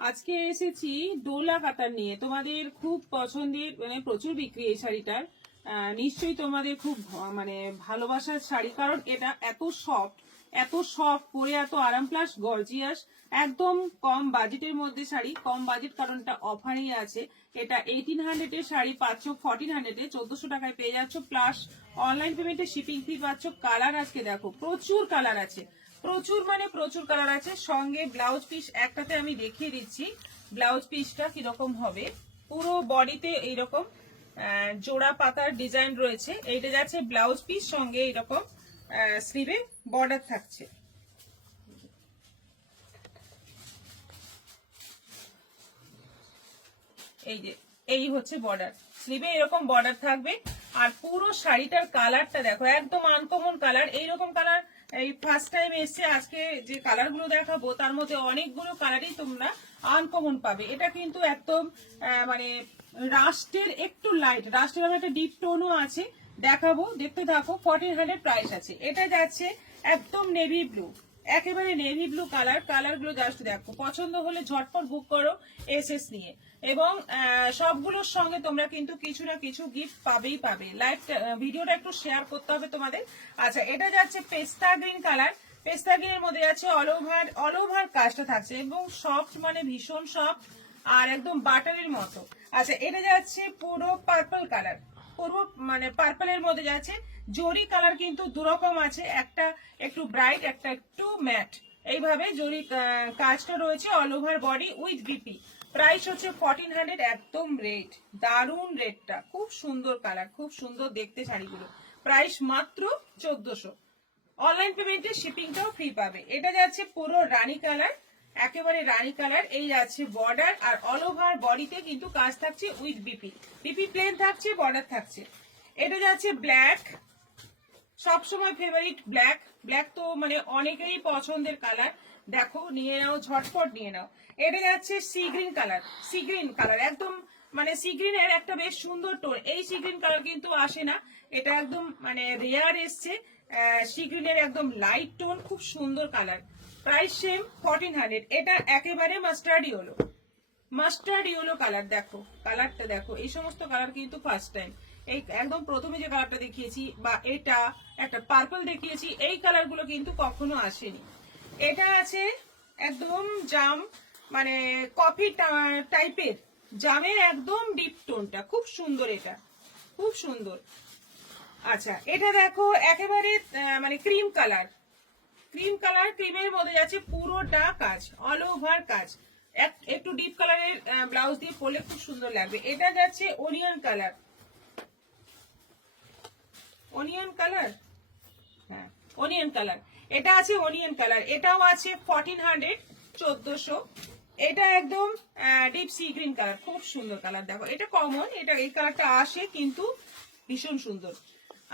আজকে এসেছি ডোলা কাতার নিয়ে। তোমাদের খুব পছন্দের, মানে প্রচুর বিক্রি এই শাড়িটার। নিশ্চয়ই তোমাদের খুব মানে ভালোবাসার শাড়ি, কারণ এটা এত সফট পরে এত আরাম, প্লাস গর্জিয়াস। একদম কম বাজেটের মধ্যে শাড়ি, কম বাজেট কারণ এটা অফারই আছে। এটা 1800 এর শাড়ি পাচ্ছ 1400 এ, 1400 টাকায় পেয়ে যাচ্ছ, প্লাস অনলাইন পেমেন্টে শিপিং ফি পাচ্ছ। কালার আজকে দেখো প্রচুর কালার আছে, প্রচুর মানে প্রচুর কালার আছে। সঙ্গে ব্লাউজ পিস একটাতে আমি দেখিয়ে দিচ্ছি ব্লাউজ পিসটা কিরকম হবে। পুরো বডিতে এইরকম জোড়া পাতার ডিজাইন রয়েছে। এইটা যাচ্ছে ব্লাউজ পিস, সঙ্গে এইরকম স্লিভে বর্ডার থাকছে। এই যে এই হচ্ছে বর্ডার, স্লিভে এরকম বর্ডার থাকবে। আর পুরো শাড়িটার কালারটা দেখো, একদম আনকমন কালার। এইরকম কালার এই ফার্স্ট টাইম এসছে। আজকে যে কালার গুলো দেখাবো তার মধ্যে অনেকগুলো কালারই তোমরা আনকমন পাবে। এটা কিন্তু একদম মানে রাস্টের একটু লাইট, রাস্টের একটা ডিপ টোনও আছে, দেখাবো, দেখতে থাকো। 1400 প্রাইস আছে। এটা যাচ্ছে একদম নেভি ব্লু, একেবারে নেভি ব্লু কালার। কালার গুলো জাস্ট দেখো, পছন্দ হলে ঝটপট বুক করো এসএস নিয়ে। এবং সবগুলোর সঙ্গে তোমরা কিন্তু কিছু না কিছু গিফট পাবেই পাবে। লাইভ ভিডিওটা একটু শেয়ার করতে হবে তোমাদের। আচ্ছা, এটা যাচ্ছে পেস্তা গ্রিন কালার। পেস্তা গ্রিনের মধ্যে যাচ্ছে অল ওভার কাজটা থাকছে এবং সফট, মানে ভীষণ সফট আর একদম বাটারের মতো। আচ্ছা, এটা যাচ্ছে পুরো পার্পল কালার, পুরো মানে পার্পলের মধ্যে যাচ্ছে। জরি কালার কিন্তু দুরকম আছে, একটা একটু ব্রাইট, একটা একটু ম্যাট। এইভাবে জরি কাজটা রয়েছে all over body with BP. Price হচ্ছে 1400, একদম রেট, দারুন রেটটা, খুব সুন্দর কালার, খুব সুন্দর দেখতে শাড়িগুলো। প্রাইস মাত্র 1400। অনলাইন পেমেন্টে শিপিংটাও ফ্রি পাবে। এটা যাচ্ছে পুরো রানী কালার, একেবারে রানী কালার। এই যাচ্ছে বর্ডার, আর অল ওভার বডিতে কিন্তু কাজ থাকছে উইথ বিপি। বিপি প্লেন থাকছে, বর্ডার থাকছে। এটা যাচ্ছে ব্ল্যাক, সবসময় ফেভারিট ব্ল্যাক। ব্ল্যাক তো মানে অনেকেরই পছন্দের কালার। দেখো, নিয়ে নাও, ঝটপট নিয়ে নাও। এটা যাচ্ছে sea green colour, sea green colour একদম মানে সি গ্রিনের একটা বেশ সুন্দর টোন। এই সি গ্রিন কালার কিন্তু আসে না, এটা একদম মানে রেয়ার এসছে। সি গ্রিনের একদম লাইট টোন, খুব সুন্দর কালার। Price same 1400। এটা একেবারে mustard yellow, mustard yellow colour. দেখো কালারটা দেখো, এই সমস্ত কালার কিন্তু ফার্স্ট টাইম। এই একদম প্রথমে যে কালারটা দেখিয়েছি, বা এটা একটা পার্পল দেখিয়েছি, এই কালারগুলো কিন্তু কখনো আসেনি। এটা আছে একদম জাম, মানে কফি টাইপের, জামের একদম ডিপ টোনটা, খুব সুন্দর, এটা খুব সুন্দর। আচ্ছা, এটা দেখো একেবারে মানে ক্রিম কালার, ক্রিম কালার, ক্রিমের মধ্যে যাচ্ছে পুরোটা কাজ, অল ওভার কাজ। একটু ডিপ কালারের ব্লাউজ দিয়ে পরলে খুব সুন্দর লাগবে। এটা যাচ্ছে অনিয়ন কালার, অনিয়ন কালার, হ্যাঁ অনিয়ন কালার। এটা আছে অনিয়ন কালার, এটাও আছে 1400, 1400। এটা একদম ডিপ সি গ্রিন কালার, খুব সুন্দর কালার। দেখো এটা কমন, এটা এই কালারটা আসে কিন্তু ভীষণ সুন্দর।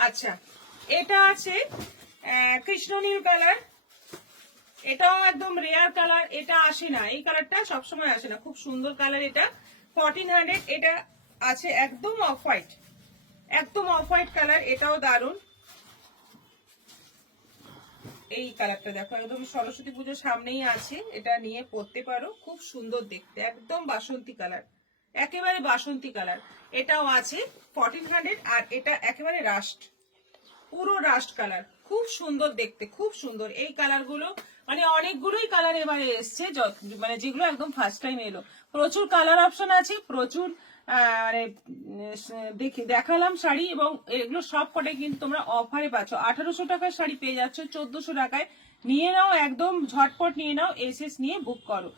আচ্ছা, এটা আছে কৃষ্ণনীল কালার, এটাও একদম রেয়ার কালার, এটা আসে না, এই কালারটা সবসময় আসে না, খুব সুন্দর কালার। এটা 1400। এটা আছে একদম অফ হোয়াইট, একদম অফ হোয়াইট কালার, এটাও দারুন। এই কালারটা দেখো, একদম সরস্বতী পুজোর সামনেই আছে, এটা নিয়ে পরতে পারো, খুব সুন্দর দেখতে, একদম বাসন্তী কালার, একেবারে বাসন্তী কালার। এটাও আছে 1400। আর এটা একেবারে রাস্ট, পুরো রাস্ট কালার, খুব সুন্দর দেখতে, খুব সুন্দর। এই কালার গুলো মানে অনেকগুলোই কালার এবারে এসছে, মানে যেগুলো একদম ফার্স্ট টাইম এলো। প্রচুর কালার অপশন আছে, প্রচুর মানে দেখালাম শাড়ি, এবং এগুলো সব কটাই কিন্তু তোমরা অফারে পাচ্ছ। 1800 টাকার শাড়ি পেয়ে যাচ্ছ 1400 টাকায়। নিয়ে নাও, একদম ঝটপট নিয়ে নাও, এসএস নিয়ে বুক করো।